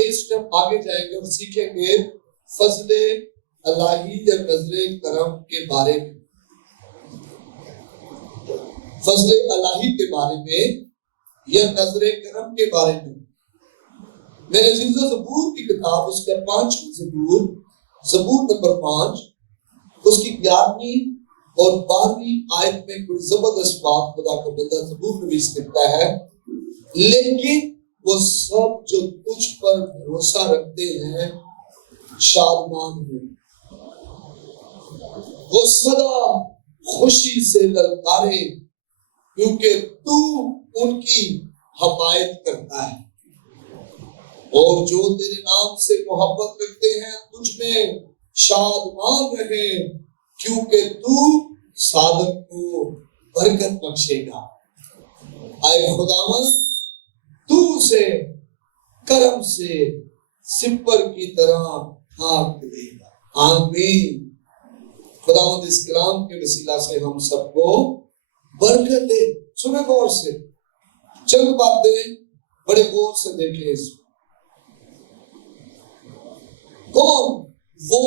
ایک سٹیپ آگے جائیں گے اور سیکھیں گے فضل الہی یا نظر کرم کے بارے میں، فضل الہی کے بارے میں یا نظر کرم کے بارے میں۔ میرے عزیزو، زبور کی کتاب، اس کا 5واں زبور، زبور نمبر 5، اس کی 11ویں اور 12ویں آیت میں کوئی زبردست بات خدا کا بندہ زبور نویس لکھتا ہے، لیکن وہ سب جو تجھ پر بھروسہ رکھتے ہیں شادمان ہوں، وہ سدا خوشی سے للکارے کیونکہ تو ان کی حمایت کرتا ہے، اور جو تیرے نام سے محبت رکھتے ہیں تجھ میں شادمان رہے کیونکہ تو صادق کو برکت بخشے گا۔ اے خداوند، تو اسے کرم سے سپر کی طرح ڈھانپ دے گا۔ آمین۔ خداوند اس کلام کے وسیلہ سے ہم سب کو برکت دے۔ سنیں غور سے، چند باتیں بڑے غور سے دیکھیں اس میں۔ کون؟ وہ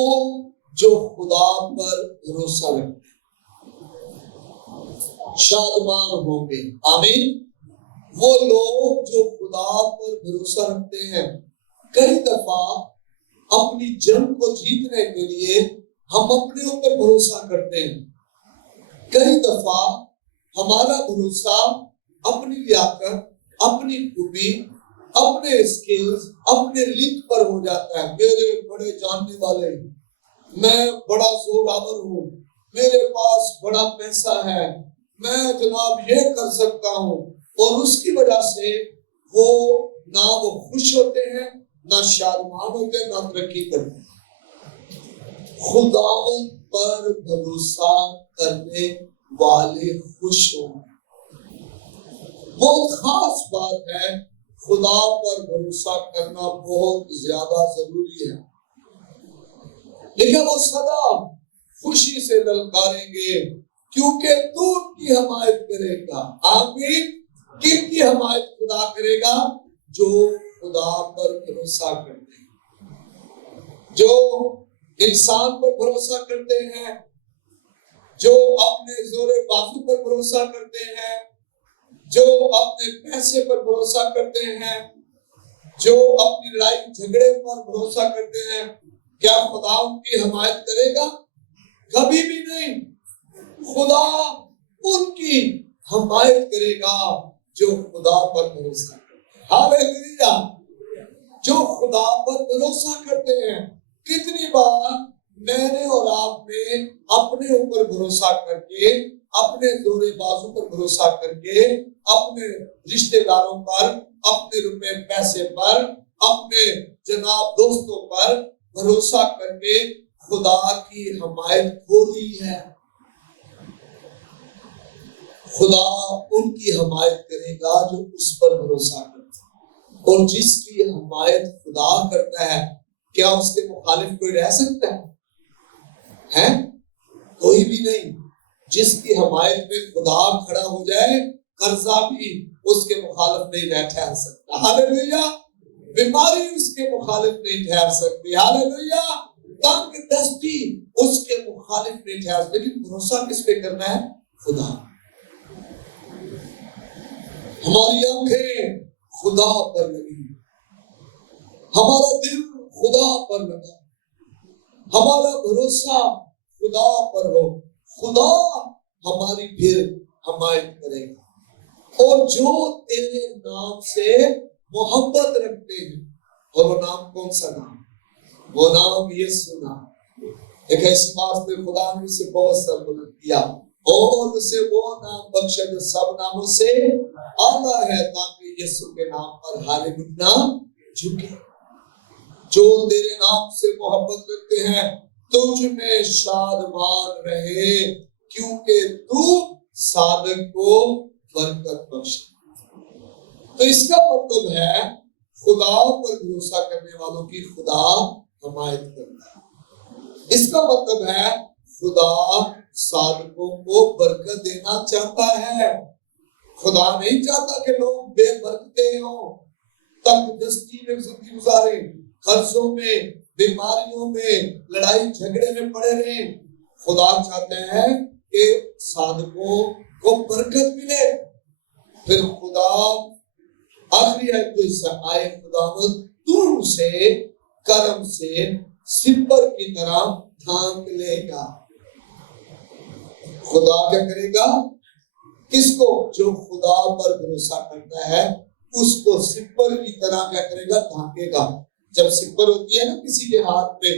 جو خدا پر بھروسہ رکھتے شادمان ہوں گے۔ آمین۔ وہ لوگ جو خدا پر بھروسہ رکھتے ہیں، کئی دفعہ اپنی جنگ کو جیتنے کے لیے ہم اپنے اوپر بھروسہ کرتے ہیں، کئی دفعہ ہمارا بھروسہ اپنی لیاقت، اپنی خوبی، اپنے اسکلز، اپنے لنک پر ہو جاتا ہے۔ میرے بڑے جاننے والے، میں بڑا زور آور ہوں، میرے پاس بڑا پیسہ ہے، میں جناب یہ کر سکتا ہوں، اور اس کی وجہ سے وہ نہ وہ خوش ہوتے ہیں، نہ شادمان ہوتے ہیں، نہ ترقی کرتے ہیں۔ خداوند پر بھروسہ کرنے والے خوش ہوں۔ بہت خاص بات ہے، خدا پر بھروسہ کرنا بہت زیادہ ضروری ہے، لیکن وہ سدا خوشی سے للکاریں گے کیونکہ تو ان کی حمایت کرے گا۔ آمین۔ کن کی حمایت خدا کرے گا؟ جو خدا پر بھروسہ کرتے ہیں، جو انسان پر بھروسہ کرتے ہیں، جو اپنے زور بازو پر بھروسہ کرتے ہیں، جو اپنے پیسے پر بھروسہ کرتے ہیں، جو اپنی لڑائی جھگڑے پر بھروسہ کرتے ہیں، کیا خدا ان کی حمایت کرے گا؟ کبھی بھی نہیں۔ خدا ان کی حمایت کرے گا جو خدا پر بھروسہ کرتے ہیں۔ ہاللیلویا۔ جو خدا پر بھروسہ کرتے ہیں۔ کتنی بار میں نے اور آپ نے اپنے اوپر بھروسہ کر کے، اپنے زور بازو پر بھروسہ کر کے، اپنے رشتہ داروں پر، اپنے روپے پیسے پر، اپنے جناب دوستوں پر بھروسہ کر کے خدا کی حمایت کھو لی ہے۔ خدا ان کی حمایت کرے گا جو اس پر بھروسہ کرتا ہے، اور جس کی حمایت خدا کرتا ہے، کیا اس کے مخالف کوئی رہ سکتا ہے؟ کوئی بھی نہیں۔ جس کی حمایت میں خدا کھڑا ہو جائے، قرضہ بھی اس کے مخالف نہیں رہ ٹھہر سکتا۔ ہاللیلویا۔ بیماری اس کے مخالف نہیں ٹھہر سکتی۔ ہاللیلویا۔ تنگ دستی اس کے مخالف نہیں ٹھہر سکتی۔ لیکن بھروسہ کس پہ کرنا ہے؟ خدا۔ ہماری آنکھیں خدا پر لگی، ہمارا دل خدا پر لگا، ہمارا بھروسہ خدا پر ہو، خدا ہماری پھر حمایت کرے گا۔ اور جو تیرے نام سے محبت رکھتے ہیں، اور وہ نام کون سا نام؟ وہ نام یسوع نام۔ ایک ایسی بات پہ خدا نے اسے بہت سر بلند کیا، اور اسے وہ نام بخشا جو سب ناموں سے اعلیٰ ہے، تاکہ یسوع کے نام پر ہر گھٹنا جھکے۔ جو تیرے نام سے محبت رکھتے ہیں تجھ میں شادمان رہے کیونکہ تو صادق کو برکت بخشے۔ تو اس کا مطلب ہے خدا پر بھروسہ کرنے والوں کی خدا حمایت کرتا ہے۔ اس کا مطلب ہے خدا صادقوں کو برکت دینا چاہتا ہے۔ خدا نہیں چاہتا کہ لوگ بے برکتے ہوں۔ تنگ دستی میں زندگی گزاریں، قرضوں میں، بیماریوں میں، لڑائی جھگڑے میں پڑے رہیں، خدا چاہتے ہیں کہ صادقوں کو برکت ملے۔ پھر خدا آخری آئے خداوند تو سے کرم سے سپر کی طرح ڈھانک لے گا۔ خدا کیا کرے گا؟ کس کو؟ جو خدا پر بھروسہ کرتا ہے اس کو سپر کی طرح کیا کرے گا؟ ڈھانکے گا۔ جب سپر ہوتی ہے نا کسی کے ہاتھ میں،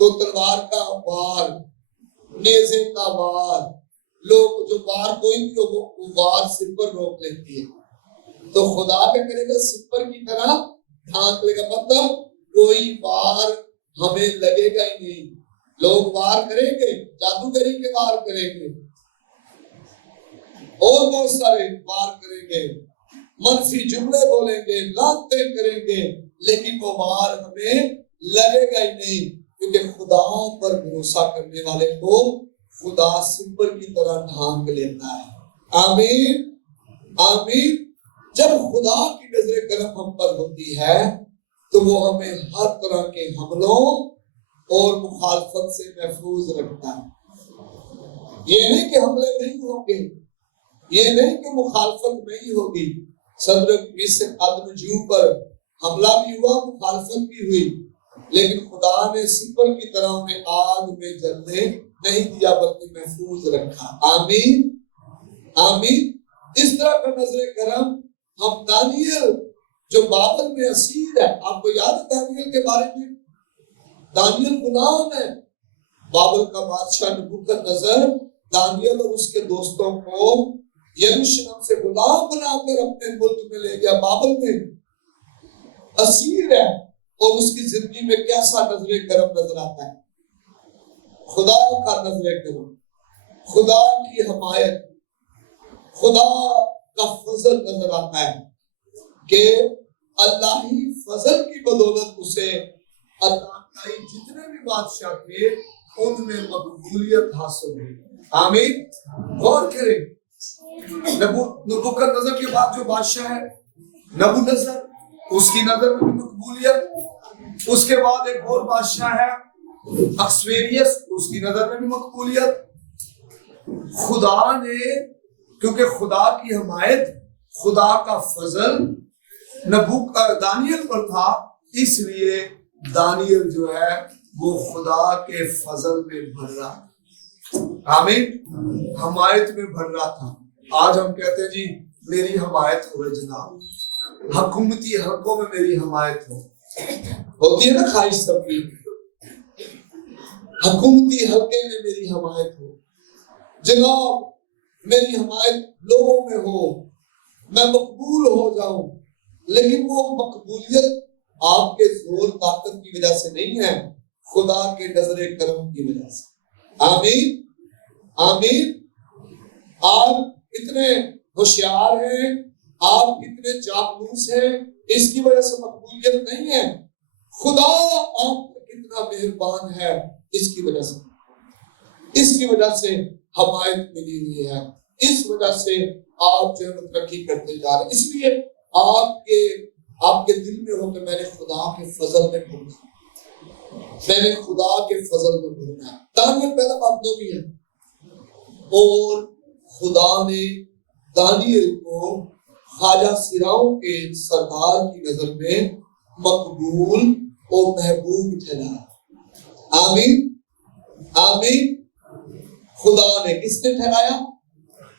تو تلوار کا وار، نیزے کا وار، لوگ جو وار کوئی بھی ہو وہ وار سپر روک لیتی ہے۔ تو خدا کیا کرے گا؟ سپر کی طرح ڈھانک لے گا، مطلب کوئی وار ہمیں لگے گا ہی نہیں۔ لوگ وار کریں گے، جادوگری کے وار کریں گے اور بہت سارے وار کریں گے، منفی جملے بولیں گے، لعنتیں کریں گے، لیکن وہ وار ہمیں لگے گا ہی نہیں، کیونکہ خدا پر بھروسہ کرنے والے کو خدا سپر کی طرح ڈھانک لیتا ہے۔ آمین آمین۔ جب خدا کی نظر کرم ہم پر ہوتی ہے تو وہ ہمیں ہر طرح کے حملوں اور مخالفت سے محفوظ رکھتا ہے۔ یہ نہیں کہ حملے نہیں ہوں گے، یہ نہیں کہ مخالفت نہیں ہوگی۔ صدرک میشک ابدنجو پر حملہ بھی ہوا، مخالفت بھی ہوئی، لیکن خدا نے سپر کی طرح انہیں آگ میں جلنے نہیں دیا بلکہ محفوظ رکھا۔ آمین آمین۔ اس طرح کا نظر کرم ہم دانیل جو بابل میں اسیر ہے، آپ کو یاد ہے دانیل کے بارے میں؟ دانیل غلام ہے، بابل کا بادشاہ نبوکدنضر دانیل اور اس کے دوستوں کو یروشلم سے غلام بنا کر اپنے ملک میں لے گیا، بابل میں اسیر ہے، اور اس کی زندگی میں کیسا نظر کرم نظر آتا ہے؟ خدا کا نظر کرم، خدا کی حمایت، خدا کا فضل نظر آتا ہے کہ اللہی فضل کی بدولت اسے عطائی جتنے بھی بادشاہ تھے ان میں مقبولیت حاصل ہوئی۔ آمین۔ غور کریں، نبوکدنضر کے بعد جو بادشاہ ہے نبوذر، اس کی نظر میں بھی مقبولیت، اس کے بعد ایک اور بادشاہ ہے اکسویریس، اس کی نظر میں بھی مقبولیت۔ خدا نے، کیونکہ خدا کی حمایت، خدا کا فضل دانیل پر تھا، اس لیے دانیل جو ہے وہ خدا کے فضل میں بھر رہا تھا۔ آمین، حمایت میں بھر رہا تھا۔ آج ہم کہتے ہیں جی میری حمایت ہو جناب، حکومتی حلقوں میں میری حمایت ہو، ہوتی ہے نا خواہش سب کی، حکومتی حلقے میں میری حمایت ہو جناب، میری حمایت لوگوں میں ہو، میں مقبول ہو جاؤں۔ لیکن وہ مقبولیت آپ کے زور طاقت کی وجہ سے نہیں ہے، خدا کے نظر کرم کی وجہ سے۔ آمین آمین۔ آپ اتنے ہوشیار ہیں، آپ کتنے چاپلوس ہیں، اس کی وجہ سے مقبولیت نہیں ہے، خدا آپ پر کتنا مہربان ہے اس کی وجہ سے، اس کی وجہ سے حمایت ملی ہوئی ہے، اس وجہ سے آپ جو ہے ترقی کرتے جا رہے ہیں۔ اس لیے آپ کے دل میں ہو کہ میں نے خدا کے فضل میں بھرنا، میں نے خدا کے فضل میں بھرنا۔ دانیل پہلا باب 2 بھی ہے، اور خدا نے دانیل کو خواجہ سراؤں کے سردار کی نظر میں مقبول اور محبوب ٹھہرایا۔ آمین آمین۔ خدا نے کس نے ٹھہرایا؟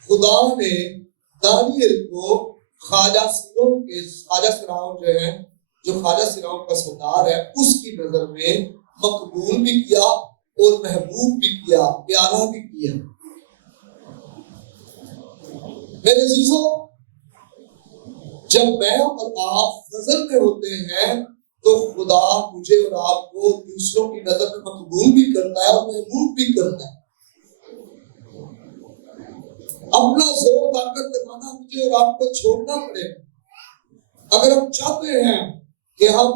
خدا نے دانیل کو خواجہ سراؤں جو ہے، جو خواجہ سراؤں کا سردار ہے، اس کی نظر میں مقبول بھی کیا اور محبوب بھی کیا، پیارا بھی کیا۔ میرے عزیزو، جب میں اور آپ فضل میں ہوتے ہیں تو خدا مجھے اور آپ کو دوسروں کی نظر میں مقبول بھی کرتا ہے اور محبوب بھی کرتا ہے۔ اپنا زور طاقت لگانا مجھے اور آپ کو چھوڑنا پڑے گا اگر ہم چاہتے ہیں کہ ہم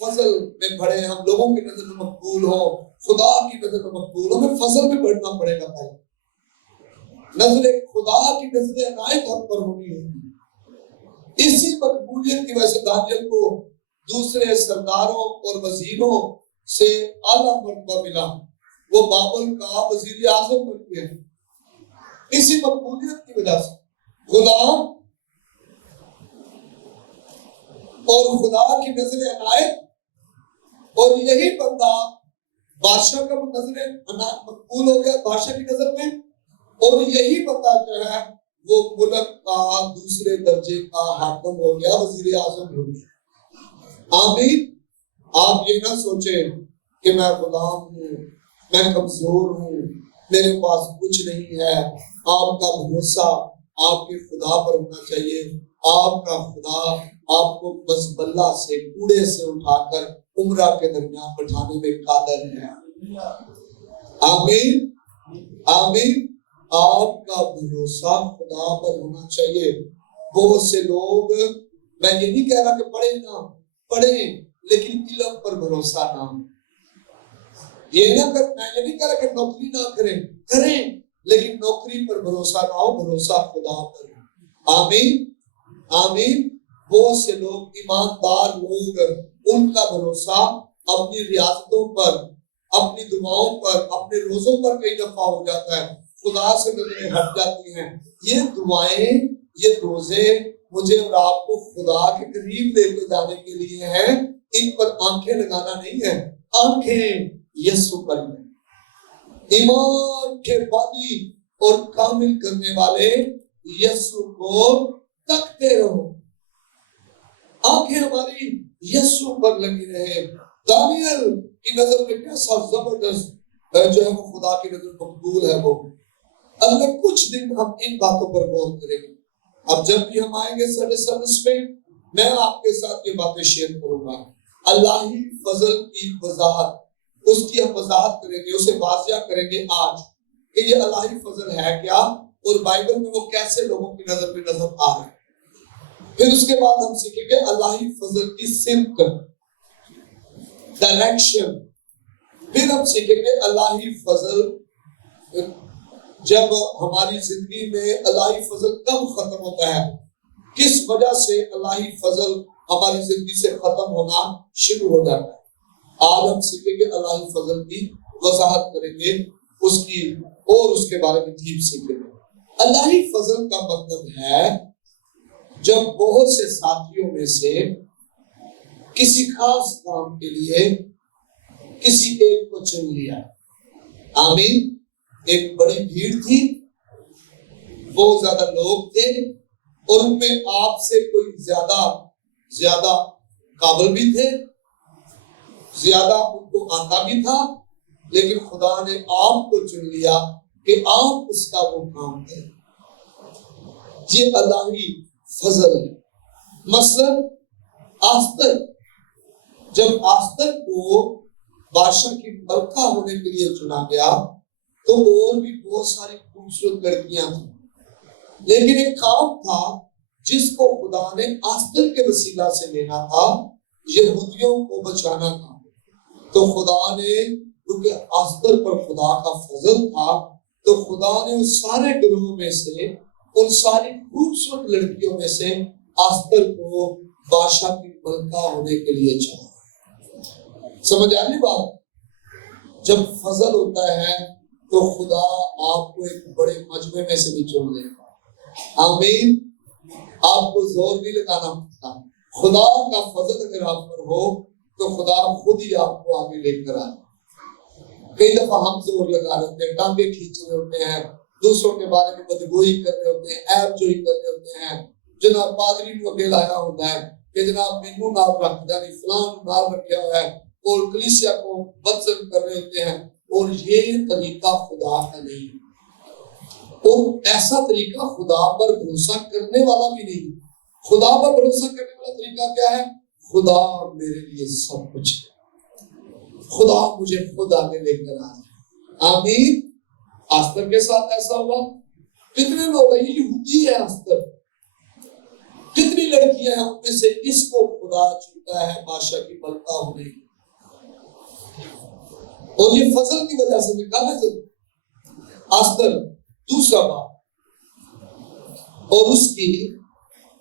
فضل میں بڑھیں، ہم لوگوں کی نظر میں مقبول ہوں، خدا کی نظر میں مقبول ہوں، ہمیں فضل میں بڑھنا پڑے گا۔ پہلے نظر خدا کی نظر عنایت ہم پر ہونی ہوگی، اسی مقبولیت کی وجہ سے دانیل کو دوسرے سرداروں اور وزیروں سے اعلیٰ مرتبہ ملا، وہ بابل کا وزیر اعظم بن گیا اسی مقبولیت کی وجہ سے۔ غلام اور خدا کی نظر عنایت، اور یہی بندہ بادشاہ کا نظر مقبول ہو گیا بادشاہ کی نظر میں، اور یہی بندہ جو ہے وہ ملک کا دوسرے درجے کا حاکم ہو گیا، وزیر اعظم ہو گیا۔ آمین۔ آپ یہ نہ سوچیں کہ میں غلام ہوں، میں کمزور ہوں، میرے پاس کچھ نہیں ہے۔ آپ کا بھروسہ آپ کے خدا پر ہونا چاہیے۔ آپ کا خدا آپ کو مزبلہ سے، کوڑے سے اٹھا کر عمرہ کے درمیان بٹھانے میں قادر ہے۔ آمین آمین۔ آپ کا بھروسہ خدا پر ہونا چاہیے۔ بہت سے لوگ، میں یہ نہیں کہہ رہا کہ پڑھیں نہ پڑھیں، لیکن علم پر بھروسہ نہ ہو۔ یہ نہ کر، میں یہ نہیں کہہ رہا کہ نوکری نہ کریں، کریں، لیکن نوکری پر بھروسہ نہ ہو، بھروسہ خدا پر ہو۔ آمین آمین۔ بہت سے لوگ، ایماندار لوگ، ان کا بھروسہ اپنی ریاستوں پر، اپنی دعاؤں پر، اپنے روزوں پر کئی دفعہ ہو جاتا ہے، خدا سے نظریں ہٹ جاتی ہیں۔ یہ دعائیں، یہ روزے مجھے اور آپ کو خدا کے قریب لے کے جانے کے لیے ہیں، ان پر آنکھیں لگانا نہیں ہے۔ آنکھیں یسوع پر ہیں۔ ایمان کے بانی اور کامل کرنے والے یسوع کو تکتے رہو۔ آنکھیں ہماری یسوع پر لگی رہے۔ دانیل کی نظر میں کیسا زبردست جو ہے وہ خدا کی نظر مقبول ہے وہ۔ اگر کچھ دن ہم ان باتوں پر غور کریں گے، اب جب بھی ہم آئیں گے سنڈے سروس میں، میں آپ کے ساتھ یہ باتیں شیئر کروں گا۔ الہی فضل کی وضاحت، اس کی ہم وضاحت کریں گے، اسے واضح کریں گے آج کہ یہ الہی فضل ہے کیا، اور بائبل میں وہ کیسے لوگوں کی نظر میں نظر آ رہا ہے۔ پھر اس کے بعد ہم سیکھیں گے الہی فضل کی سمت، ڈائریکشن۔ پھر ہم سیکھیں گے الہی فضل، جب ہماری زندگی میں الہی فضل کب ختم ہوتا ہے، کس وجہ سے الہی فضل ہماری زندگی سے ختم ہونا شروع ہو جاتا ہے۔ آج ہم سیکھیں گے الہی فضل کی وضاحت کریں گے، اس کی اور اس کے بارے میں ٹھیک سیکھیں گے۔ الہی فضل کا مطلب ہے جب بہت سے ساتھیوں میں سے کسی خاص کام کے لیے کسی ایک کو چن لیا۔ آمین۔ ایک بڑی بھیڑ تھی، بہت زیادہ لوگ تھے، اور ان میں آپ سے کوئی زیادہ قابل بھی تھے، زیادہ ان کو آتا بھی تھا، لیکن خدا نے آپ کو چن لیا کہ آپ اس کا وہ کام کریں۔ یہ الہی فضل ہے۔ مثلا آستر، جب آستر کو بادشاہ کی ملکہ ہونے کے لیے چنا گیا تو اور بھی بہت ساری خوبصورت لڑکیاں تھیں، لیکن ایک کام تھا جس کو خدا نے آستر کے وسیلہ سے لینا تھا، یہودیوں کو بچانا تھا۔ تو خدا نے، کیونکہ آستر پر خدا کا فضل تھا، تو خدا نے اس سارے گروہ میں سے، ان ساری خوبصورت لڑکیوں میں سے آستر کو بادشاہ کی ملکہ ہونے کے لیے چاہا۔ سمجھ آئی بات؟ جب فضل ہوتا ہے تو خدا آپ کو ایک بڑے مجمع میں سے بھی چن لے گا۔ آمین۔ آپ کو زور نہیں لگانا پڑتا۔ خدا کا فضل اگر آپ پر ہو تو خدا خود ہی آپ کو آگے لے کر آئے۔ کئی دفعہ ہم زور لگا رہے ہوتے ہیں، ٹانگیں کھینچ رہے ہوتے ہیں، دوسروں کے بارے میں بدگوئی کر رہے ہوتے ہیں، عیب جوئی کر رہے ہوتے ہیں۔ جناب پادری کو اگے لایا ہوتا ہے کہ جناب مینو نام رکھ، یعنی فلان نام رکھا ہوا ہے، اور کلیسیا کو بدزن کر رہے ہوتے ہیں، اور یہ طریقہ خدا کا نہیں، اور ایسا طریقہ خدا پر بھروسہ کرنے والا بھی نہیں۔ خدا پر بھروسہ کرنے والا طریقہ کیا ہے؟ خدا میرے لیے سب کچھ ہے، خدا مجھے خود آگے لے کر آ رہا ہے۔ آمین۔ آستر کے ساتھ ایسا ہوا۔ کتنے لوگ ہیں، یہ یہودی ہے آستر، کتنی لڑکیاں ہیں، ان میں سے اس کو خدا چنتا ہے بادشاہ کی ملکہ ہونے کی، اور یہ فضل کی وجہ سے نکالا آستر۔ دوسرا بات، اور اس کی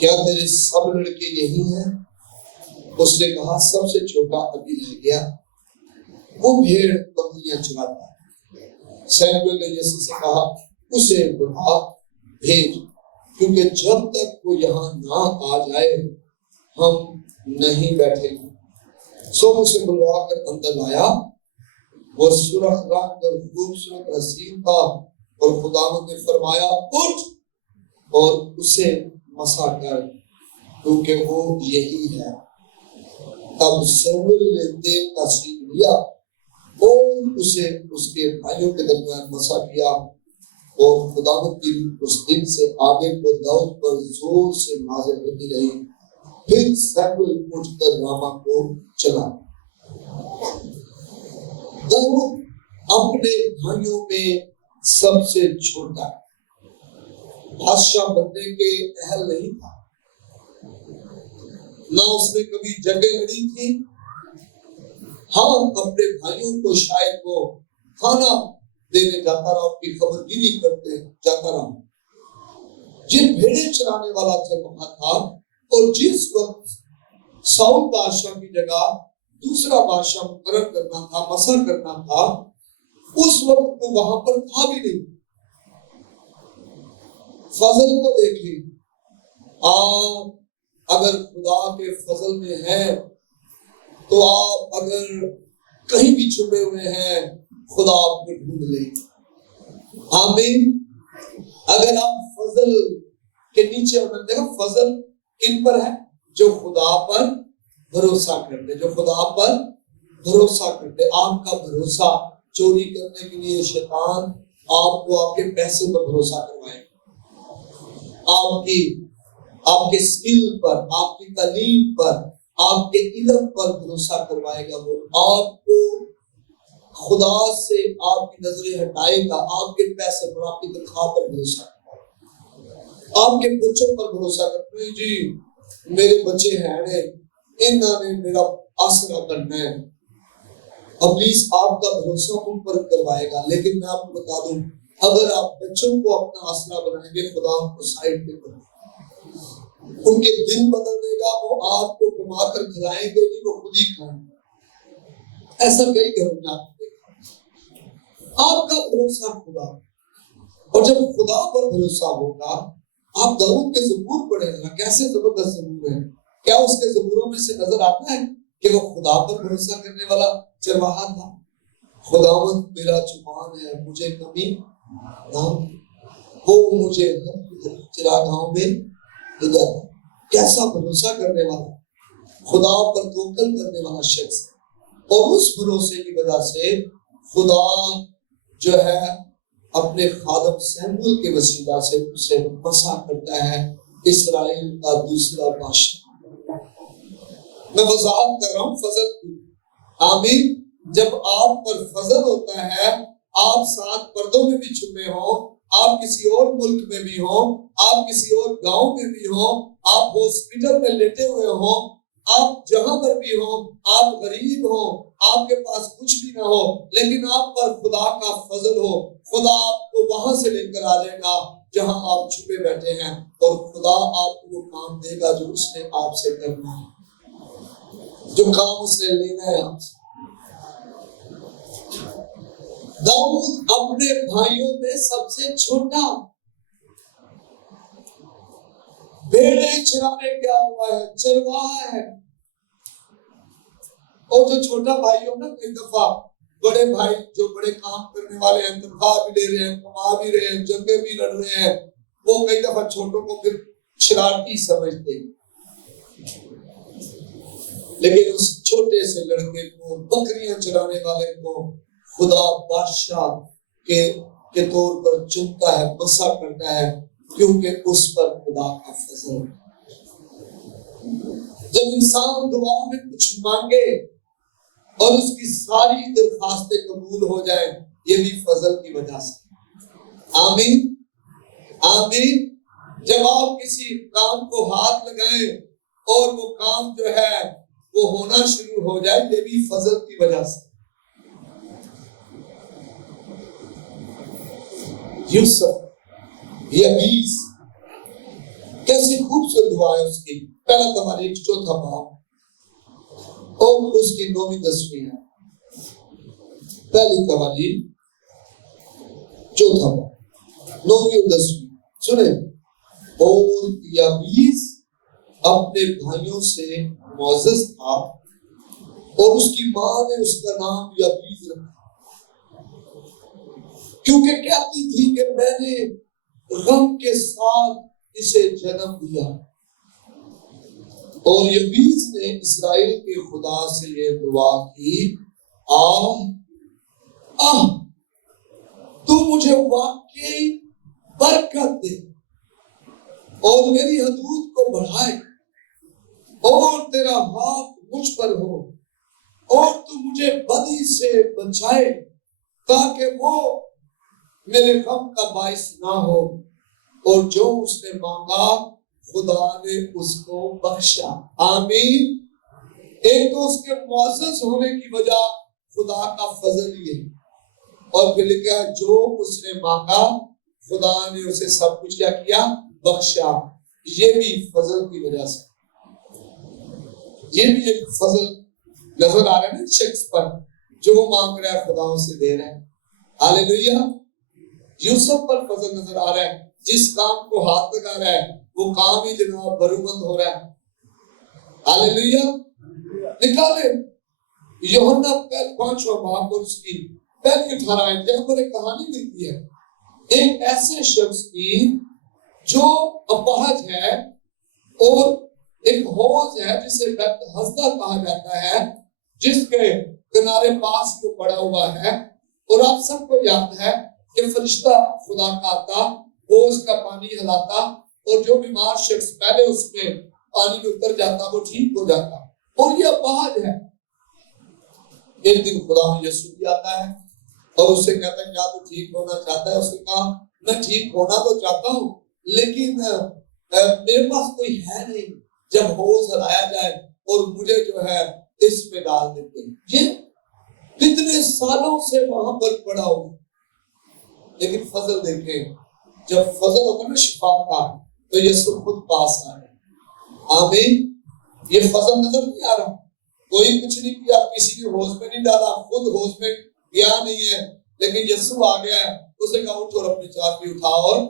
کیا تیرے سب لڑکے یہی ہیں؟ اس نے کہا سب سے چھوٹا ابھی رہ گیا، وہ بھیڑ بکریاں چراتا ہے۔ سیموئیل نے یسوع سے کہا اسے بلا بھیج، کیونکہ جب تک وہ یہاں نہ آ جائے ہم نہیں بیٹھیں گے۔ سو اسے بلوا کر اندر لایا، وہ سرخ رنگ اور خوبصورت حسین تھا، اور خداوند نے فرمایا اٹھ اور اسے مسا کر، کیونکہ وہ یہی ہے۔ تب سیموئیل نے تیل کا سینگ لیا اور اسے اس کے بھائیوں کے درمیان مسا کیا، اور خداوند کی روح اس دن سے آگے کو داؤد پر زور سے نازل ہوتی رہی۔ پھر سیموئیل اٹھ کر راما کو چلا۔ داؤد اپنے بھائیوں میں سب سے چھوٹا، بادشاہ بننے کے اہل نہیں تھا، نہ اس نے کبھی جنگیں لڑی تھی۔ ہاں اپنے بھائیوں کو شاید وہ کھانا دینے جاتا رہا، ان کی خبر گیری کرتے جاتا رہا۔ جن بھیڑیں چرانے والا جب وہاں تھا، اور جس وقت ساؤل بادشاہ کی جگہ دوسرا بادشاہ مقرر کرنا تھا، مسر کرنا تھا، اس وقت وہ وہاں پر تھا بھی نہیں۔ فضل کو دیکھیں، آپ اگر خدا کے فضل میں ہیں تو آپ اگر کہیں بھی چھپے ہوئے ہیں خدا آپ کو ڈھونڈ لے۔ آمین۔ اگر آپ فضل کے نیچے ہونا، دیکھو فضل کن پر ہے؟ جو خدا پر بھروسہ کرتے، جو خدا پر بھروسہ کرتے۔ آپ کا بھروسہ چوری کرنے کے لیے شیطان آپ کو آپ کے پیسے پر بھروسہ کروائے، آپ کے سکل پر، آپ کی تعلیم پر، آپ کے علم پر بھروسہ کروائے گا۔ وہ آپ کو خدا سے آپ کی نظریں ہٹائے گا، آپ کے پیسے پر، آپ کی تنخواہ پر بھروسہ کرے، آپ کے بچوں پر بھروسہ کرتے ہیں۔ جی میرے بچے ہیں، انہوں نے میرا آسرا کرنا ہے۔ ابلیس آپ کا بھروسہ ان پر کروائے گا، لیکن میں آپ کو بتا دوں اگر آپ بچوں کو اپنا آسرا بنائیں گے، خدا ان کو سائڈ پہ کرے، ان کے دل بدل دے گا، وہ آپ کو کما کر کھلائیں گے نہیں، وہ خود ہی کھائیں گے۔ ایسا کئی گھروں میں آپ نے دیکھا۔ آپ کا بھروسہ خدا، اور جب خدا پر بھروسہ ہوگا، آپ داؤد کے زبور پڑھیں گے، کیسے زبردست زبور ہیں۔ کیا اس کے زبوروں میں سے نظر آتا ہے کہ وہ خدا پر بھروسہ کرنے والا چرواہا تھا؟ خداوند میرا چوپان ہے، مجھے کمی نہ، وہ مجھے چراگاہوں میں لے جاتا۔ کیسا بھروسہ کرنے والا، خدا پر توکل کرنے والا شخص، اور اس بھروسے کی وجہ سے خدا جو ہے اپنے خادم سیموئیل کے وسیلہ سے اسے مسا کرتا ہے، اسرائیل کا دوسرا بادشاہ۔ میں وضاحت کر رہا ہوں فضل کی۔ آمین۔ جب آپ پر فضل ہوتا ہے، آپ سات پردوں میں بھی چھپے ہوں، آپ کسی اور ملک میں بھی ہوں، آپ کسی اور گاؤں میں بھی ہوں، آپ ہاسپٹل میں لیٹے ہوئے ہوں، آپ جہاں پر بھی ہوں، آپ غریب ہوں، آپ کے پاس کچھ بھی نہ ہو، لیکن آپ پر خدا کا فضل ہو، خدا آپ کو وہاں سے لے کر آ جائے گا جہاں آپ چھپے بیٹھے ہیں، اور خدا آپ کو وہ کام دے گا جو اس نے آپ سے کرنا ہے، جو کام اس نے لینا ہے آپ سے۔ داؤد اپنے بھائیوں میں سب سے چھوٹا، بھیڑیں چرانے کیا ہوا ہے، چرواہا ہے۔ اور جو چھوٹا بھائی ہو نا، کئی دفعہ بڑے بھائی جو بڑے کام کرنے والے ہیں، تنخواہ بھی لے رہے ہیں، کما بھی رہے ہیں، جنگیں بھی لڑ رہے ہیں، وہ کئی دفعہ چھوٹوں کو پھر شرارتی سمجھتے ہیں، لیکن اس چھوٹے سے لڑکے کو، بکریاں چرانے والے کو خدا بادشاہ کے طور پر چنتا ہے، مسا کرتا ہے، کیونکہ اس پر خدا کا فضل ہے۔ جب انسان دعا میں کچھ مانگے اور اس کی ساری درخواستیں قبول ہو جائیں، یہ بھی فضل کی وجہ سے۔ آمین آمین۔ جب آپ کسی کام کو ہاتھ لگائیں اور وہ کام جو ہے وہ ہونا شروع ہو جائے، یہ بھی فضل کی وجہ سے۔ یوسف، یبیس کیسی خوبصورت دعا ہے اس کی. پہلا تمہاری 4 باب اور اس کی 9ویں 10ویں ہے. پہلی تمہاری 4 باب 9ویں اور 10ویں سنیں. اور یابیس اپنے بھائیوں سے معزز تھا اور اس کی ماں نے اس کا نام یابیس رکھا کیونکہ کہتی تھی کہ میں نے غم کے ساتھ اسے جنم دیا. اور یابیس نے اسرائیل کے خدا سے یہ دعا کی تو مجھے واقعی برکت دے اور میری حدود کو بڑھائے اور تیرا ہاتھ مجھ پر ہو اور تو مجھے بدی سے بچائے تاکہ وہ میرے غم کا باعث نہ ہو. اور جو اس نے مانگا خدا نے اس کو بخشا. آمین. ایک تو اس کے معزز ہونے کی وجہ خدا کا فضل ہی ہے اور پھر لکھا جو اس نے مانگا خدا نے اسے سب کچھ کیا کیا بخشا. یہ بھی فضل کی وجہ سے. یہ بھی ایک فضل نظر آ رہا ہے نا شخص پر جو مانگ رہا ہے خدا اسے دے رہا ہے. ہاللیلویا. یوسف پر فضل نظر آ رہا ہے. جس کام کو ہاتھ لگا رہا ہے وہ کام ہی جناب برومند ہو رہا ہے. ہاللیلویا. نکالے یوحنا 5واں باب اور اس کی پہلی 18 آیت جہاں پر ایک کہانی ملتی ہے ایک ایسے شخص کی جو اپاہج ہے اور ایک حوض ہے جسے بیت حسدہ کہا جاتا ہے جس کے کنارے پاس کو پڑا ہوا ہے. اور آپ سب کو یاد ہے کہ فرشتہ خدا کا آتا حوض کا پانی ہلاتا اور جو بیمار شخص پہلے اس میں پانی میں اتر جاتا وہ ٹھیک ہو جاتا. اور یہ اپاہج ہے. ایک دن خدا یسوع بھی آتا ہے اور اس سے کہتا ہے کیا تو ٹھیک ہونا چاہتا ہے. اس نے کہا میں ٹھیک ہونا تو چاہتا ہوں لیکن میرے پاس کوئی ہے نہیں جب حوض ہلایا جائے اور مجھے جو ہے اس میں ڈال دیتے ہیں. یہ کتنے سالوں سے وہاں پر پڑا ہو. لیکن فضل دیکھیں جب فضل ہوگا نا شفا کا تو یسوع خود پاس آ رہے. آمین. یہ فضل نظر نہیں آ رہا. کوئی کچھ نہیں کیا کسی نے حوض میں نہیں ڈالا خود حوض میں گیا نہیں ہے لیکن یسوع آ گیا ہے. اس نے کہا اٹھ اور اپنی چادر اٹھا اور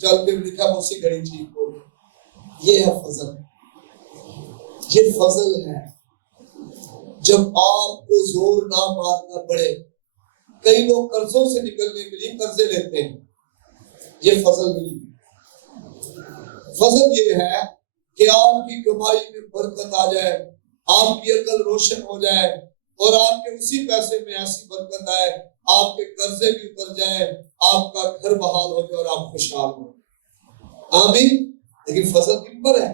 چل کے لکھا اسی گھڑی ٹھیک ہو گیا. یہ ہے فضل. یہ فضل ہے جب آپ کو زور نہ مارنا پڑے. کئی لوگ قرضوں سے نکلنے کے لیے قرضے لیتے ہیں. یہ فضل نہیں. فضل یہ ہے کہ آپ کی کمائی میں برکت آ جائے آپ کی عقل روشن ہو جائے اور آپ کے اسی پیسے میں ایسی برکت آئے آپ کے قرضے بھی اتر جائیں آپ کا گھر بحال ہو جائے اور آپ خوشحال ہو. آمین. لیکن فضل کن پر ہے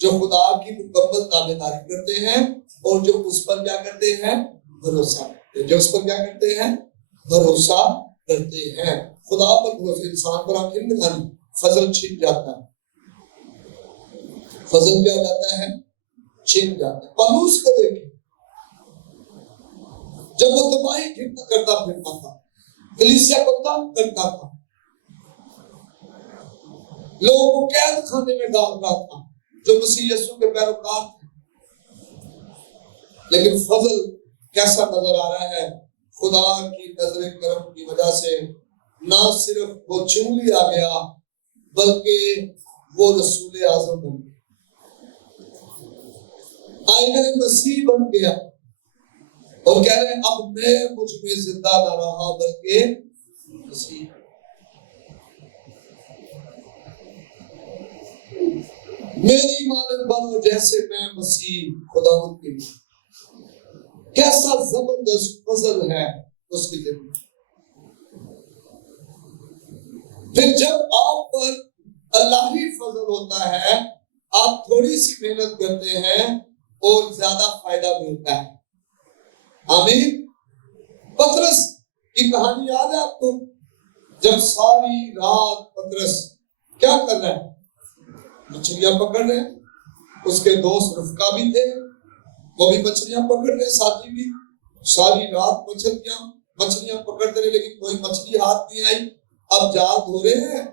جو خدا کی مکمل تابعداری کرتے ہیں اور جو اس پر کیا کرتے ہیں بھروسہ کرتے ہیں. جو اس پر کیا کرتے ہیں بھروسہ کرتے ہیں. خدا پر بھروسہ انسان پر آنکھیں نہیں دکھانی. فضل چھن جاتا ہے. فضل کیا ہو جاتا ہے چھن جاتا ہے. پالوس کو دیکھیں جب وہ تباہی کرتا پھرتا تھا کلیسیا کو تنگ کرتا تھا لوگوں کو قید خانے میں ڈال رہا تھا جو مسیح یسوع کے پیروکار تھے. لیکن فضل کیسا نظر آ رہا ہے. خدا کی نظر کرم کی وجہ سے نہ صرف وہ چن لیا گیا بلکہ وہ رسول اعظم بن گیا. آئینہ مسیح بن گیا اور کہہ رہے ہیں اب میں مجھ میں زندہ نہ رہا بلکہ مسیح. میری مانند بنو جیسے میں مسیح خداوند کے لیے. کیسا زبردست فضل ہے اس کی زندگی. پھر جب آپ پر اللہی فضل ہوتا ہے آپ تھوڑی سی محنت کرتے ہیں اور زیادہ فائدہ ملتا ہے. آمین. پطرس کی کہانی یاد ہے آپ کو جب ساری رات پطرس کیا کر رہا ہے مچھلیاں پکڑ رہے ہیں. اس کے دوست رفقا بھی تھے وہ بھی مچھلیاں پکڑ رہے ساتھی بھی. ساری رات مچھلیاں پکڑتے رہے لیکن کوئی مچھلی ہاتھ نہیں آئی. اب جال دھو رہے ہیں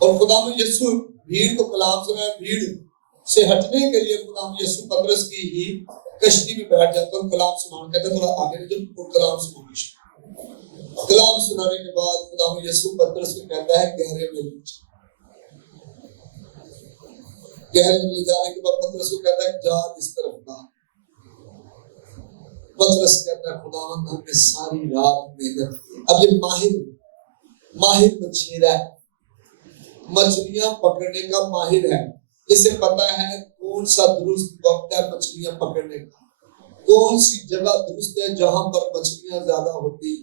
اور خدا یسوع بھیڑ کو کلام سنایا، بھیڑ سے ہٹنے کے لیے خدا یسوع پطرس کی ہی کشتی میں بیٹھ جاتا اور کلام سنانا کہتا ہے، تھوڑا آگے جب کلام سنانا، کلام سنانے کے بعد خدا یسوع پطرس کو کہتا ہے گہرے میں لے جا، گہرے میں لے جانے کے بعد پطرس کو کہتا ہے جا اس طرف کا، پطرس کہتا ہے خداوند ہم نے ساری رات محنت کی۔ اب یہ ماہر مچھیرا ہے، مچھلیاں پکڑنے کا ماہر ہے، اسے پتا ہے کون سا درست وقت ہے مچھلیاں پکڑنے کا، کون سی جگہ درست ہے جہاں پر مچھلیاں زیادہ ہوتی،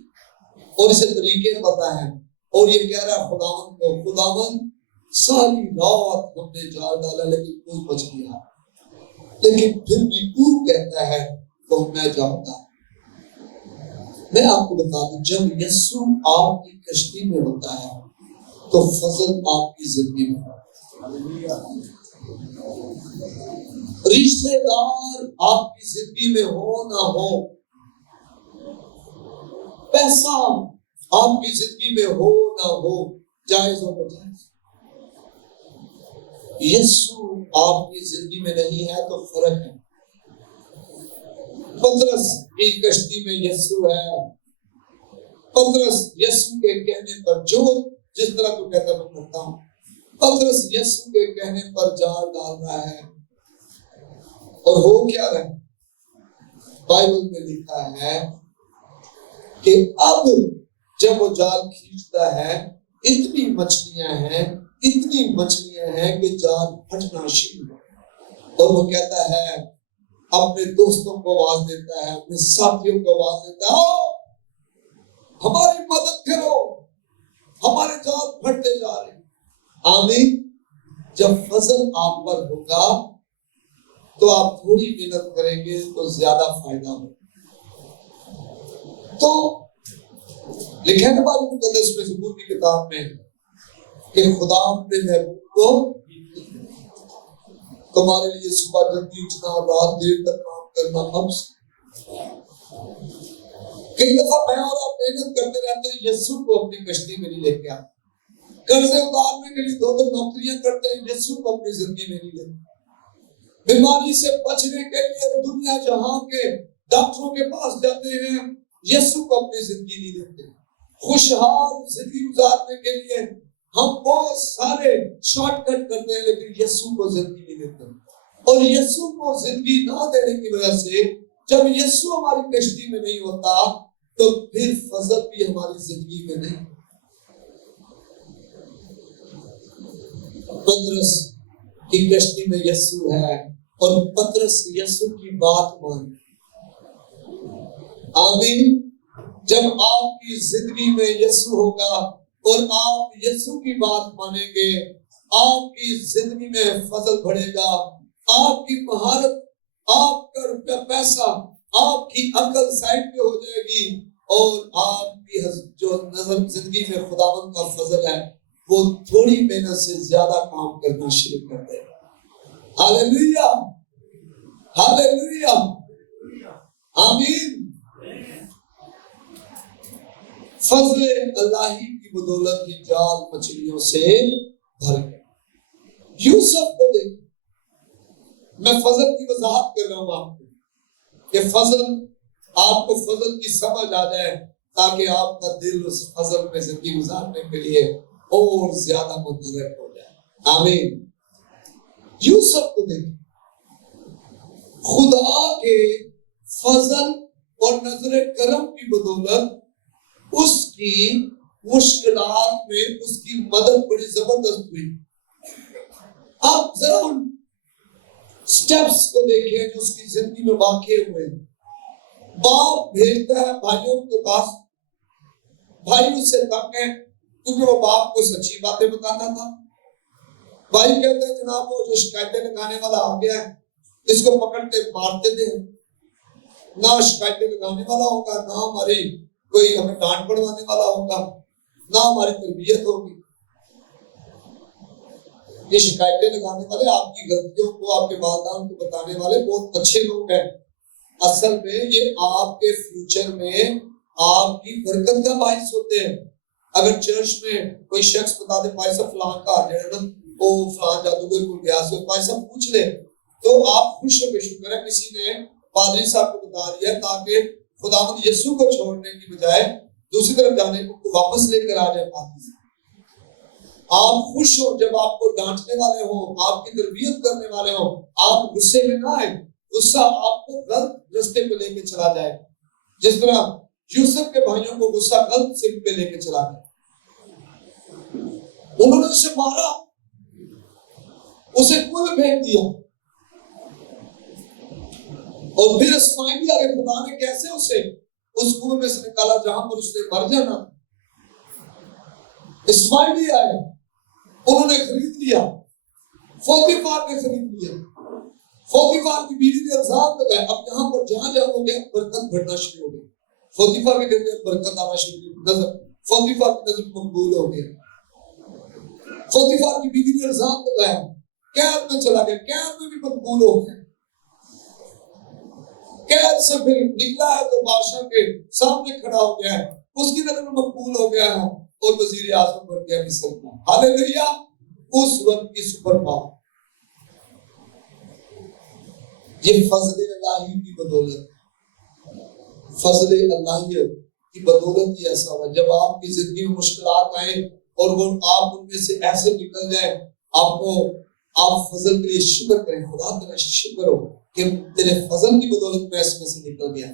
اور اسے طریقے پتا ہے، اور یہ کہہ رہا ہے خداوند کو، خداوند ساری رات ہم نے جال ڈالا لیکن کوئی مچھلیاں، لیکن پھر بھی تو کہتا ہے تو میں جاؤں گا۔ میں آپ کو بتا دوں جب یسوع آپ کی کشتی میں ہوتا ہے تو فضل آپ کی زندگی میں ہوتا ہے، رشتے دار آپ کی زندگی میں ہو نہ ہو، پیسہ آپ کی زندگی میں ہو نہ ہو، جائز ہو نہ جائز، یسوع آپ کی زندگی میں نہیں ہے تو فرق ہے۔ پطرس کی کشتی میں یسوع ہے، پطرس یسوع کے کہنے پر جو جس طرح تو کہتا میں کرتا ہوں، پطرس یسوع کے کہنے پر جال ڈال رہا ہے، اور ہو کیا رہا ہے؟ بائبل میں لکھا ہے کہ اب جب وہ جال کھینچتا ہے اتنی مچھلیاں ہیں کہ جال پھٹنا شروع ہو، اور وہ کہتا ہے اپنے دوستوں کو آواز دیتا ہے، اپنے ساتھیوں کو آواز دیتا ہے، آؤ ہماری مدد کرو، ہمارے جال پھٹتے جا رہے ہیں۔ آمین۔ جب فضل آپ پر ہوگا تو آپ تھوڑی محنت کریں گے تو زیادہ فائدہ ہوگا۔ تو لکھا ہے بائبل مقدس میں زبور کی کتاب میں کہ خدا اپنے محبوب کو تمہارے لیے صبح جلدی اٹھنا اور رات دیر تک کام کرنا حبس۔ کئی دفعہ میں اور آپ محنت کرتے رہتے ہیں، یسوع کو اپنی کشتی میں نہیں لے کے آتے، قرضے اتارنے کے لیے 2 نوکریاں کرتے ہیں، یسوع کو اپنی زندگی میں نہیں لیتے، بیماری سے بچنے کے لیے دنیا جہاں کے ڈاکٹروں کے پاس جاتے ہیں، یسوع کو اپنی زندگی نہیں دیتے، خوشحال زندگی گزارنے کے لیے ہم بہت سارے شارٹ کٹ کرتے ہیں لیکن یسوع کو زندگی نہیں دیتے، اور یسوع کو زندگی نہ دینے کی وجہ سے جب یسوع ہماری کشتی میں نہیں ہوتا تو پھر فضل بھی ہماری زندگی میں نہیں۔ پطرس کی کشتی میں یسوع ہے اور پطرس یسوع کی بات مان، آمین۔ جب آپ کی زندگی میں یسوع ہوگا اور آپ یسوع کی بات مانیں گے، آپ کی زندگی میں فضل بڑھے گا، آپ کی مہارت، آپ کا پیسہ، آپ کی عقل سائڈ پہ ہو جائے گی، اور آپ کی جو نظر زندگی میں خداوند کا فضل ہے وہ تھوڑی محنت سے زیادہ کام کرنا شروع کر دے گا۔ ہاللیلویہ، ہاللیلویہ، آمین۔ فضل الہی کی بدولت ہی جال مچھلیوں سے بھر گئے۔ یوسف کو دیکھ، میں فضل کی وضاحت کر رہا ہوں آپ کو کہ فضل، آپ کو فضل کی سمجھ آ جائے تاکہ آپ کا دل اس فضل میں زندگی گزارنے کے لیے اور زیادہ متحرک ہو جائے۔ آمین۔ یوسف کو دیکھ، خدا کے فضل اور نظر کرم کی بدولت اس کی مشکلات میں اس کی مدد بڑی زبردست ہوئی۔ آپ ذرا ان سٹیپس کو دیکھیں جو اس کی زندگی میں واقع ہوئے۔ باپ بھیجتا ہے بھائیوں کے پاس، بھائی اس سے تنگ ہے کیونکہ وہ باپ کو سچی باتیں بتاتا تھا۔ بھائی کہتے ہیں جناب وہ جو شکایتیں لگانے والا آ گیا ہے، اس کو پکڑتے مارتے تھے، نہ شکایتیں لگانے والا ہوگا، نہ ہماری کوئی ہمیں ڈانٹ پڑوانے والا ہوگا، نہ ہماری تربیت ہوگی۔ یہ شکایتیں لگانے والے آپ کی غلطیوں کو آپ کے والدین کو بتانے والے بہت اچھے لوگ ہیں، اصل میں یہ آپ کے فیوچر میں آپ کی برکت کا باعث ہوتے ہیں، اگر چرچ میں کوئی شخص بتا دے بھائی صاحب فلاں کا جو ہے نا وہ فلاں جادوگر کو گیا سے بھائی صاحب پوچھ لے، تو آپ خوش ہو کے شکر ہے کسی نے پادری صاحب کو بتا دیا تاکہ خداوند یسوع کو چھوڑنے کی بجائے دوسری طرف جانے کو واپس لے کر آ جائے پادری صاحب۔ آپ خوش ہو جب آپ کو ڈانٹنے والے ہوں، آپ کی تربیت کرنے والے ہوں، آپ غصے میں نہ آئے، غصہ آپ کو غلط رستے پہ لے کے چلا جائے، جس طرح یوسف کے بھائیوں کو غصہ غلط سمت پہ لے کے چلا گیا، انہوں نے اسے مارا، اسے کنویں میں پھینک دیا، اور پھر اسماعیلی آگے خدا نے کیسے اسے اس کنویں میں سے نکالا جہاں پر اس نے مر جانا۔ اسماعیلی آئے، انہوں نے خرید لیا، پوتیفار نے خرید لیا، پوتیفار کی بیوی نے الزام لگایا، اب یہاں پر جہاں جہاں ہو گیا برکت بڑھنا شروع ہو گئی، پوتیفار کے گھر میں برکت آنا شروع ہو گئی، پوتیفار کی نظر مقبول ہو گیا، پوتیفار کی بیوی نے الزام لگایا، قید میں چلا گیا، قید میں بھی مقبول ہو گیا، قید سے پھر نکلا ہے تو بادشاہ کے سامنے کھڑا ہو گیا ہے، اس کی نظر میں مقبول ہو گیا ہے اور وزیر اعظم بن گیا مصر کا۔ ہاللیلویہ، اس وقت کی سپر پاور، یہ فضل الہی کی بدولت، فضل الہی کی بدولت ہی ایسا ہوا جب آپ کی زندگی میں مشکلات آئیں اور وہ آپ ان میں سے ایسے نکل جائیں، آپ فضل کے لیے شکر کریں، خدا تیرا شکر ہو کہ تیرے فضل کی بدولت میں اس میں سے نکل گیا۔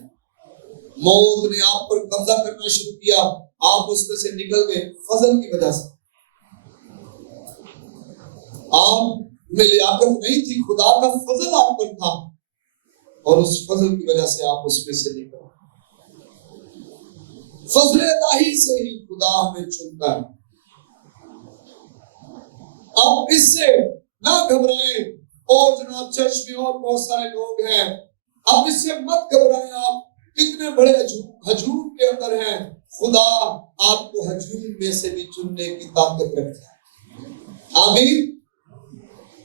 موت نے آپ پر قبضہ کرنا شروع کیا، آپ اس میں سے نکل گئے فضل کی وجہ سے۔ آپ میں لیاقت نہیں تھی، خدا کا فضل آپ پر تھا اور اس فضل کی وجہ سے آپ اس میں سے نکل گئے۔ فضل الہی سے ہی خدا ہمیں چنتا ہے۔ آپ اس سے نہ گھبرائیں، اور جناب چرچ میں اور بہت سارے لوگ ہیں، آپ اس سے مت گھبرائیں، آپ کتنے بڑے ہجوم کے اندر ہیں، خدا آپ کو ہجوم میں سے بھی چننے کی طاقت رکھتا ہے۔ آمین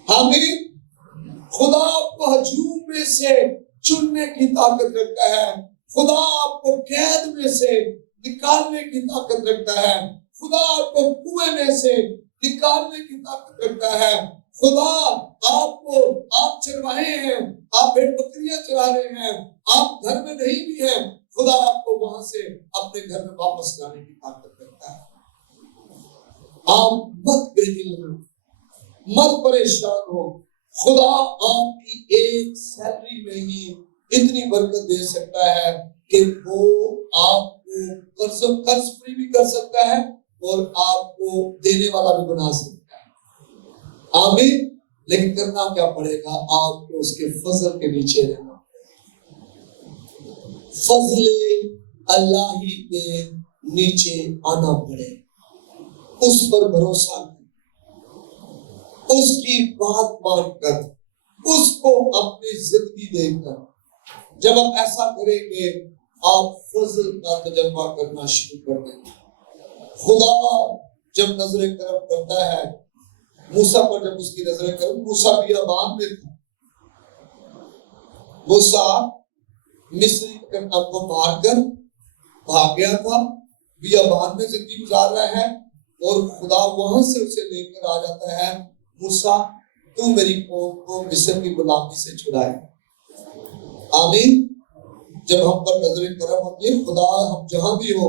آمین، خدا آپ کو ہجوم میں سے چننے کی طاقت رکھتا ہے، خدا آپ کو قید میں سے نکالنے کی طاقت رکھتا ہے، خدا آپ کو کنویں میں سے نکالنے کی طاقت رکھتا ہے، خدا آپ چرواہے ہیں، آپ بھیڑ بکریاں چرا رہے ہیں، آپ گھر میں نہیں بھی ہیں، خدا آپ کو وہاں سے اپنے گھر میں واپس لانے کی طاقت رکھتا ہے۔ آپ مت بے دل ہو، مت پریشان ہو، خدا آپ کی ایک سیلری میں ہی اتنی برکت دے سکتا ہے کہ وہ آپ کو قرض فری بھی کر سکتا ہے اور آپ کو دینے والا بھی بنا سکتا ہے۔ آمین، لیکن کرنا کیا پڑے گا؟ آپ کو اس کے فضل کے نیچے رہنا، فضل الہی کے نیچے آنا پڑے، اس پر بھروسہ کر، اس کی بات مان کر، اس کو اپنی زندگی دے کر۔ جب آپ ایسا کریں گے آپ فضل کا تجربہ کرنا شروع کر دیں گے۔ خدا جب نظر کرم کرتا ہے، موسیٰ پر جب اس کی نظر کرم، موسیٰ بیابان میں تھا، موسیٰ مصری کو مار کر بھاگ گیا تھا، بیابان میں زندگی گزار رہا ہے، اور خدا وہاں سے اسے لے کر آ جاتا ہے، موسیٰ تو میری قوم کو مصر کی غلامی سے چھڑائے۔ آمین، جب ہم پر نظر کرم ہوتی ہے، خدا ہم جہاں بھی ہو،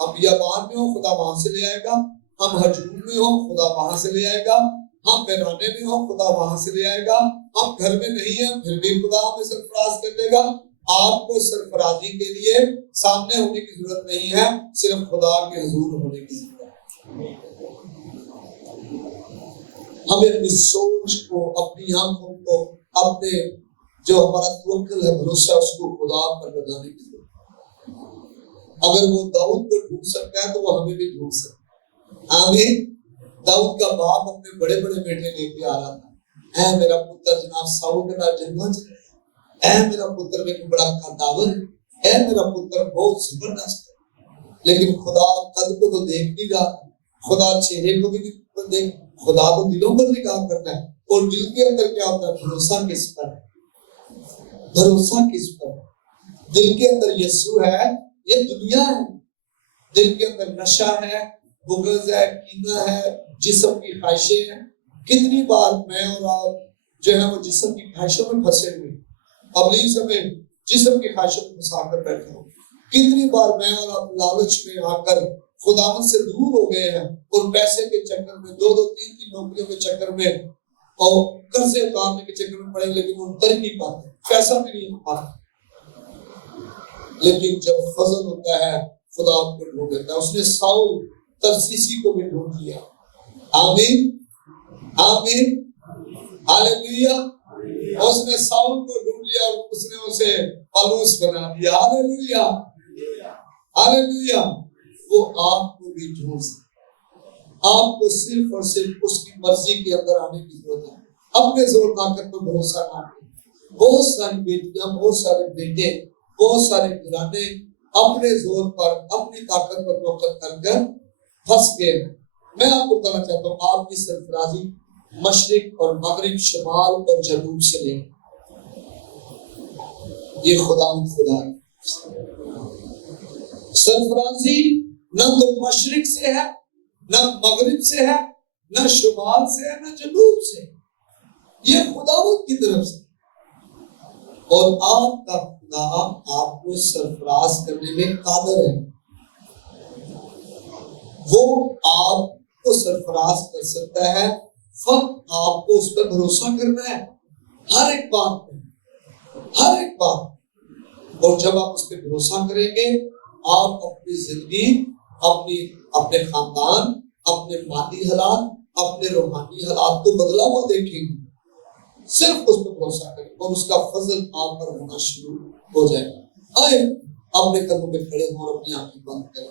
ہم بیابان میں ہو خدا وہاں سے لے آئے گا، ہم ہجوم میں ہو خدا وہاں سے لے آئے گا، ہم ویرانے میں ہو خدا وہاں سے لے آئے گا، ہم گھر میں نہیں ہیں پھر بھی خدا ہمیں سرفراز کر دے گا۔ آپ کو سرفرازی کے لیے سامنے ہونے کی ضرورت نہیں ہے، صرف خدا کے حضور ہونے کی ضرورت ہے۔ ہمیں اپنی سوچ کو، اپنی آنکھوں کو، اپنے جو ہمارا توکل ہے، بھروسہ، اس کو خدا پر لگانے کی ضرورت ہے۔ اگر وہ داؤد کو ڈھونڈ سکتا ہے تو وہ ہمیں بھی ڈھونڈ سکتا ہے۔ آمین، داؤد کا باپ اپنے بڑے بڑے بیٹے لے کے آ رہا تھا، اے میرا پتر جناب ساؤل کے ساتھ جنگل چلے، اے میرا پتر میں بڑا قداور ہے، اے میرا پتر بہت زبردست ہے، لیکن خدا قد کو تو دیکھ نہیں رہا، خدا چہرے کو بھی نہیں دیکھ، خدا تو دلوں پر نگاہ کرتا ہے، اور دل کے اندر کیا ہوتا ہے؟ بھروسہ کس پر ہے؟ بھروسہ کس پر ہے؟ دل کے اندر یسوع ہے، یہ دنیا ہے، دل کے اندر نشہ ہے، بغض ہے، کینہ ہے، جسم کی خواہشیں ہیں. کتنی بار میں اور آپ جو ہے وہ جسم کی خواہشوں میں پھنسے ہوئے، ابلیس ہمیں جسم کی خواہشوں میں پھنسا کر بیٹھے ہو. کتنی بار میں اور آپ لالچ میں آ کر خداوند سے دور ہو گئے ہیں، اور پیسے کے چکر میں، دو دو تین تین نوکریوں کے چکر میں، اور قرضے اتارنے کے چکر میں پڑے، لیکن وہ اتر نہیں پاتے، پیسہ بھی نہیں ہو پاتا. لیکن جب فضل ہوتا ہے خدا کو ڈھونڈ لیتا ہے. اس نے ساؤل ترسیسی کو بھی ڈھونڈ لیا. آمین آمین ہاللیلویا. اس نے ساؤل کو ڈھونڈ لیا اور اس نے اسے پالوس بنا دیا. ہاللیلویا ہاللیلویا. وہ آپ کو بھی ڈھونڈ سکتا. آپ کو صرف اور صرف اس کی مرضی کے اندر آنے کی ضرورت ہے. اپنے زور طاقت پر بھروسہ نہ کریں. بہت ساری بیٹیاں، بہت سارے بیٹے، بہت سارے گھرانے اپنے زور پر، اپنی طاقت پر توقع کر کر پھنس گئے. میں آپ کو بتانا چاہتا ہوں، آپ کی سرفرازی مشرق اور مغرب، شمال اور جنوب سے لیں. یہ خدا ہے. سرفرازی نہ تو مشرق سے ہے، نہ مغرب سے ہے، نہ شمال سے ہے، نہ جنوب سے. یہ خداوند کی طرف سے. اور آپ کا خدا آپ کو سرفراز کرنے میں قادر ہے. وہ آپ کو سرفراز کر سکتا ہے، فقط آپ کو اس پر بھروسہ کرنا ہے. ہر ایک بات پہ، ہر ایک بات. اور جب آپ اس پہ بھروسہ کریں گے، آپ اپنی زندگی، اپنے خاندان، اپنے مادی حالات، اپنے روحانی حالات کو بدلا ہوا دیکھیں گے. صرف اس پہ بھروسہ کریں اور اس کا فضل آپ پر ہونا شروع ہو جائے گا. آئے اپنے قدموں پہ کھڑے ہوں اور اپنی آنکھیں بند کریں.